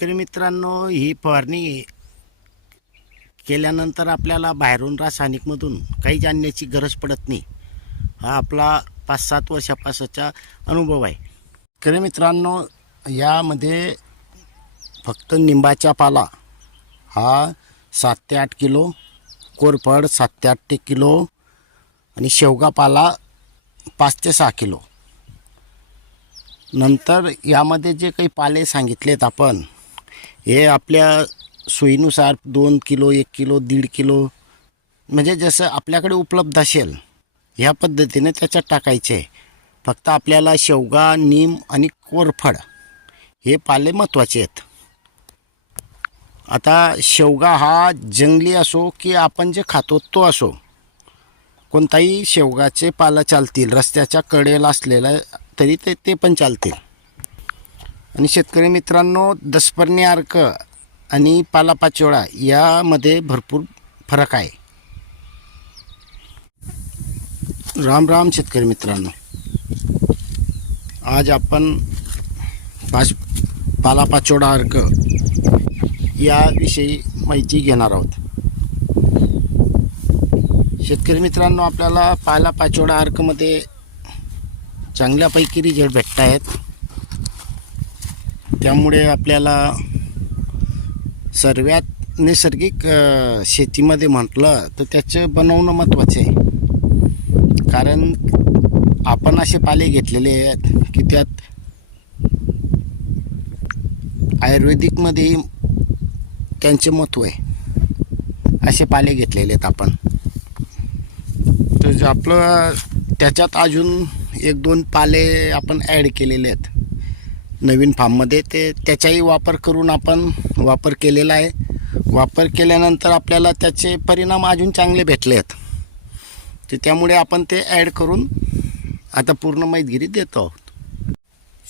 शेतकरी मित्रांनो ही फवारणी केल्यानंतर आपल्याला बाहेरून रासायनिकमधून काहीच आणण्याची गरज पडत नाही. हा आपला पाच सात वर्षापासूनचा अनुभव आहे. शेतकरी मित्रांनो यामध्ये फक्त निंबाचा पाला. हा सात ते आठ किलो कोरफड सात ते आठ ते किलो आणि शेवगा पाला पाच ते सहा किलो. नंतर यामध्ये जे काही पाले सांगितलेत आपण हे आपल्या सोयीनुसार दोन किलो एक किलो दीड किलो म्हणजे जसं आपल्याकडे उपलब्ध असेल ह्या पद्धतीने त्याच्यात टाकायचे. आहे फक्त आपल्याला शेवगा नीम आणि कोरफड हे पाले महत्त्वाचे आहेत. आता शेवगा हा जंगली असो की आपण जे खातो तो असो कोणताही शेवगाचे पाला चालतील रस्त्याच्या कडेला असलेला तरी ते ते पण चालतील. आणि शेतकरी मित्रांनो दसपर्णी अर्क आणि पालापाचोळा यामध्ये भरपूर फरक आहे. राम राम शेतकरी मित्रांनो. आज आपण पाच पालापाचोळा अर्क याविषयी माहिती घेणार आहोत. शेतकरी मित्रांनो आपल्याला पालापाचोडा अर्कमध्ये चांगल्यापैकी रिझल्ट भेटत आहेत त्यामुळे आपल्याला सर्वात नैसर्गिक शेतीमध्ये म्हटलं तर त्याचं बनवणं महत्त्वाचं आहे. कारण आपण असे पाले घेतलेले आहेत की त्यात आयुर्वेदिकमध्ये त्यांचे महत्त्व आहे. असे पाले घेतलेले आहेत आपण. तर आपलं त्याच्यात अजून एक दोन पाले आपण ॲड केलेले आहेत. नवीन फार्ममध्ये ते त्याचाही वापर करून आपण वापर केलेला आहे. वापर केल्यानंतर आपल्याला त्याचे परिणाम अजून चांगले भेटले आहेत. तर त्यामुळे आपण ते ॲड करून आता पूर्ण माहितगिरी देतो आहोत.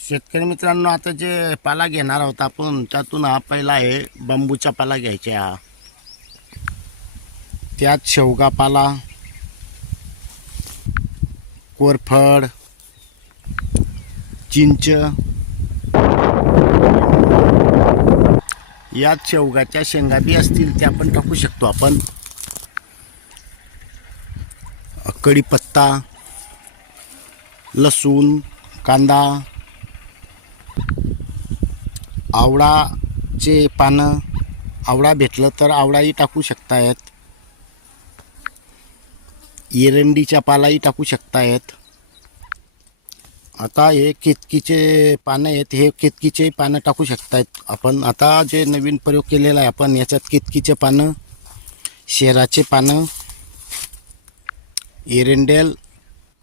शेतकरी मित्रांनो आता जे पाला घेणार आहोत आपण त्यातून हा पहिला आहे बांबूचा पाला घ्यायचा. हा त्यात शेवगा पाला कोरफड चिंच यात शेवगाच्या शेंगा बी असतील त्या पण टाकू शकतो आपण. कढीपत्ता लसूण कांदा आवळाचे पानं आवळा भेटलं तर आवळाही टाकू शकतायत. एरंडीच्या पालाही टाकू शकतायत. आता हे केतकीचे पानं आहेत हे केतकीचे पानं टाकू शकतायत. आपण आता जे नवीन प्रयोग केलेला आहे आपण याच्यात केतकीचे पानं शेराचे पानं एरंडेल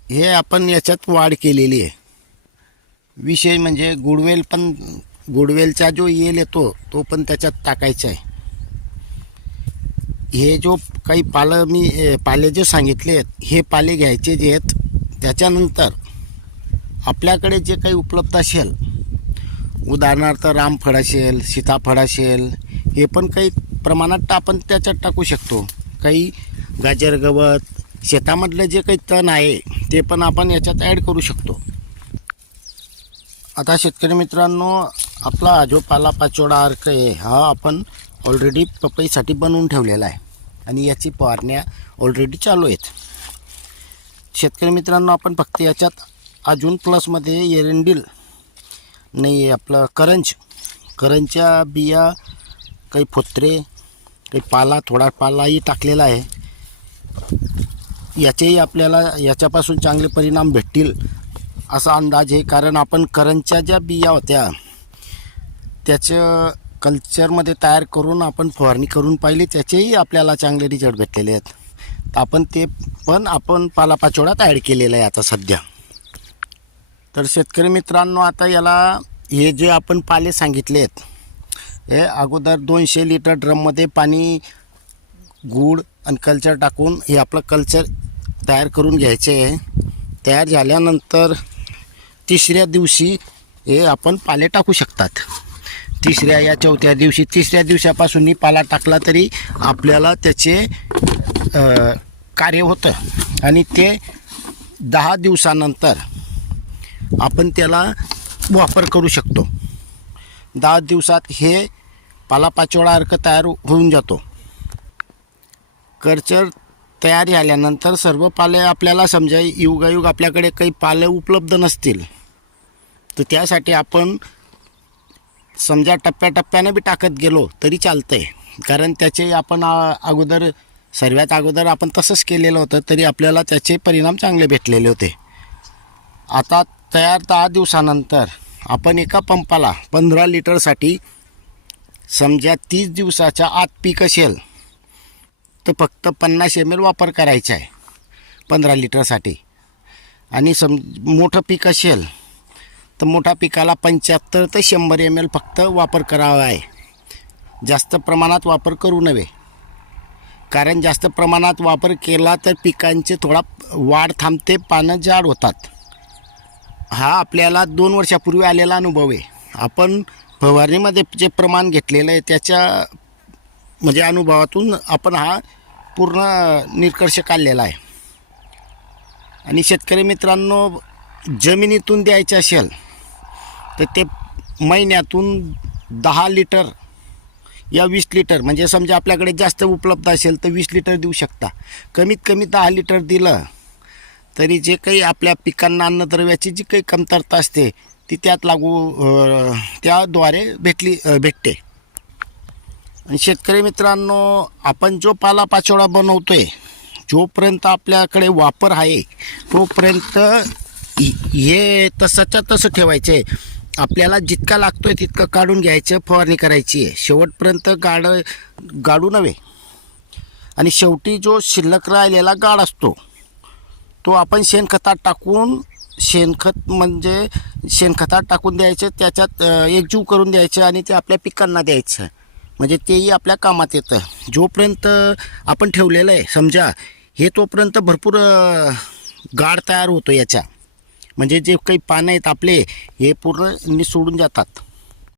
हे आपण याच्यात वाढ केलेली आहे. विषय म्हणजे गुडवेल पण गुडवेलचा जो येल येतो तो पण त्याच्यात टाकायचा आहे. हे जो काही पालं मी पाले जे सांगितले आहेत हे पाले घ्यायचे जे आहेत त्याच्यानंतर आपल्याकडे जे काही उपलब्ध असेल उदाहरणार्थ रामफळ असेल सीताफळ असेल हे पण काही प्रमाणात आपण त्याच्यात टाकू शकतो. काही गाजर गवत शेतामधलं जे काही तण आहे ते पण आपण याच्यात ॲड करू शकतो. आता शेतकरी मित्रांनो आपला जो पाला पाचोडा अर्क आहे हा आपण ऑलरेडी पपईसाठी बनवून ठेवलेला आहे आणि याची फवारण्या ऑलरेडी चालू आहेत. शेतकरी मित्रांनो आपण फक्त याच्यात अजून प्लसमध्ये एरंडील नाही आपलं करंज. करंजच्या बिया काही फोत्रे काही पाला थोडा पालाही टाकलेला आहे. याचेही आपल्याला याच्यापासून चांगले परिणाम भेटतील असा अंदाज आहे. कारण आपण करंजच्या ज्या बिया होत्या त्याचं कल्चरमध्ये तयार करून आपण फवारणी करून पाहिली त्याचेही आपल्याला चांगले रिझल्ट भेटलेले आहेत. तर आपण ते पण आपण पालापाचोळ्यात ॲड केलेलं आहे आता सध्या. तर शेतकरी मित्रांनो आता याला हे जे आपण पाले सांगितले आहेत हे अगोदर दोनशे लिटर ड्रममध्ये पाणी गूळ आणि कल्चर टाकून हे आपलं कल्चर तयार करून घ्यायचे आहे. तयार झाल्यानंतर तिसऱ्या दिवशी हे आपण पाले टाकू शकतात. तिसऱ्या या चौथ्या दिवशी तिसऱ्या दिवसापासूनही पाला टाकला तरी आपल्याला त्याचे कार्य होतं. आणि ते दहा दिवसानंतर आपण त्याला वापर करू शकतो. दहा दिवसात हे पालापाचोळा अर्क तयार होऊन जातो. करचर तयार झाल्यानंतर सर्व पाले आपल्याला समजा युगायुग आपल्याकडे काही पाले उपलब्ध नसतील. तर त्यासाठी आपण समजा टप्प्याटप्प्यानं बी टाकत गेलो तरी चालतं आहे कारण त्याचे आपण अगोदर सर्वात अगोदर आपण तसंच केलेलं होतं तरी आपल्याला त्याचे परिणाम चांगले भेटलेले होते. आता तयार दहा दिवसानंतर आपण एका पंपाला पंधरा लिटरसाठी समजा तीस दिवसाच्या आत पीक असेल तर फक्त पन्नास एम एल वापर करायचा आहे पंधरा लिटरसाठी. आणि सम मोठं पीक असेल तर मोठ्या पिकाला पंच्याहत्तर ते शंभर एम एल फक्त वापर करावा आहे. जास्त प्रमाणात वापर करू नये. कारण जास्त प्रमाणात वापर केला तर पिकांचे थोडा वाढ थांबते पानं जाड होतात. हा आपल्याला दोन वर्षापूर्वी आलेला अनुभव आहे. आपण फवारणीमध्ये जे प्रमाण घेतलेलं आहे त्याच्या म्हणजे अनुभवातून आपण हा पूर्ण निष्कर्ष काढलेला आहे. आणि शेतकरी मित्रांनो जमिनीतून द्यायचे असेल तर ते महिन्यातून दहा लिटर या वीस लिटर म्हणजे समजा आपल्याकडे जास्त उपलब्ध असेल तर वीस लिटर देऊ शकता. कमीत कमी दहा लिटर दिलं तरी जे काही आपल्या पिकांना अन्नद्रव्याची जी काही कमतरता असते ती त्यात लागू त्याद्वारे भेटली भेटते. आणि शेतकरी मित्रांनो आपण जो पालापाचोळा बनवतो आहे जोपर्यंत आपल्याकडे वापर आहे तोपर्यंत हे तसंच्या तसं ठेवायचं. आहे आपल्याला जितका लागतोय तितकं काढून घ्यायचं फवारणी करायची. आहे शेवटपर्यंत गाड गाडू नव्हे. आणि शेवटी जो शिल्लक राहिलेला गाड असतो तो आपण शेणखतात टाकून शेणखत म्हणजे शेणखतात टाकून द्यायचं त्याच्यात एकजीव करून द्यायचं आणि ते आपल्या पिकांना द्यायचं. म्हणजे तेही आपल्या कामात येतं. जोपर्यंत आपण ठेवलेलं आहे समजा हे तोपर्यंत भरपूर गाड तयार होतो याच्या. म्हणजे जे काही पानं आहेत आपले हे पूर्ण सोडून जातात.